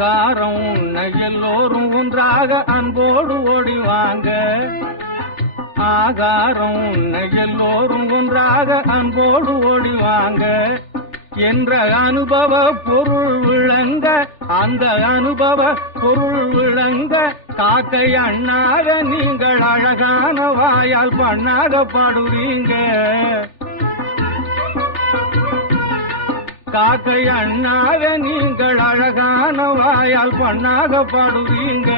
ஆகாரம் உண்ண எல்லோரும் ஒன்றாக அன்போடு ஓடிவாங்க. ஆகாரம் உண்ண எல்லோரும் ஒன்றாக அன்போடு ஓடிவாங்க என்ற அனுபவ பொருள் விளங்க, அந்த அனுபவ பொருள் விளங்க காக்கை அண்ணாக நீங்கள் அழகான வாயால் பண்ணாக பாடுறீங்க. காக்கை அண்ணாக நீங்கள் அழகான வாயால் பண்ணாக பாடுறீங்க.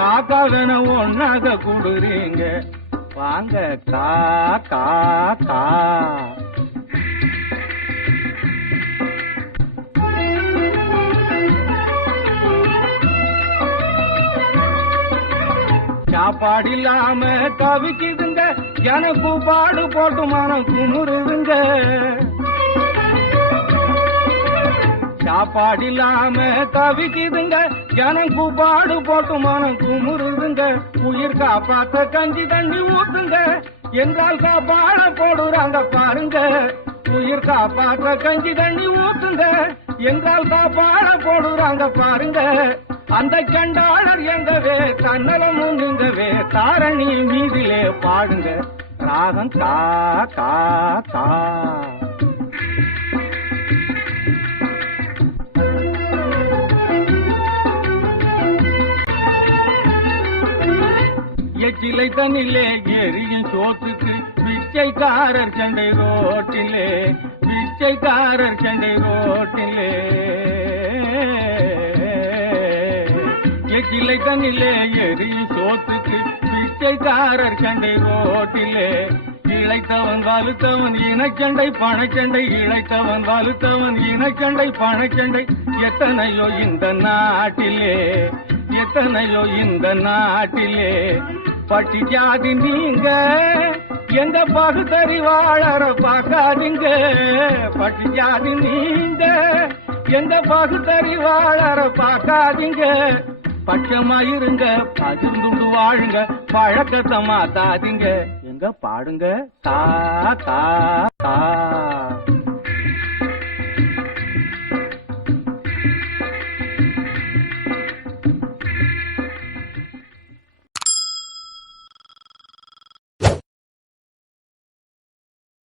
காக்காவன ஒன்னாக கூடுறீங்க. வாங்க கா கா கா. சாப்பாடு இல்லாம தவிக்குதுங்க, எனக்கு பாடு போட்டு மனம் குமுறுதுங்க. சாப்பாடு இல்லாம தவிக்குதுங்க, எனக்கு பாடு போட்டு மனம் குமுறுதுங்க. உயிர் காப்பாத்த கஞ்சி தண்ணி ஊத்துங்க என்றால் காப்பாட போடுறாங்க பாருங்க. உயிர் காப்பாற்ற கஞ்சி தண்ணி ஊத்துங்க என்றால் காப்பாட போடுறாங்க பாருங்க. அந்த கண்டாளர் எங்கவே தன்னலமும் நீங்கவே தாரணி மீதிலே பாடுங்க. ராகம் கா கா கா. எச்சிலை தண்ணிலே எரியும் சோத்துக்கு பிச்சைக்காரர் சண்டை ரோட்டிலே, பிச்சைக்காரர் சண்டை ரோட்டிலே. எச்சிலை தண்ணிலே எரியும் சோத்துக்கு பிச்சைக்காரர் சண்டை ரோட்டிலே. இழைத்தவன் வலுத்தவன் இனச்சண்டை பணச்சண்டை, இழைத்தவன் வலுத்தவன் இனச்சண்டை பணச்சண்டை. எத்தனையோ இந்த நாட்டிலே, எத்தனையோ இந்த நாட்டிலே. பட்டி ஜாதி நீங்க எங்க பகுத்தறிவாளர பார்க்காதீங்க. பட்டி ஜாதி நீங்க எங்க பகுத்தறிவாளர பார்க்காதீங்க. பட்சமாயிருங்க, பகிர்ந்துண்டு வாழுங்க, பழக்கத்தை மாத்தாதீங்க. எங்க பாடுங்க கா கா கா.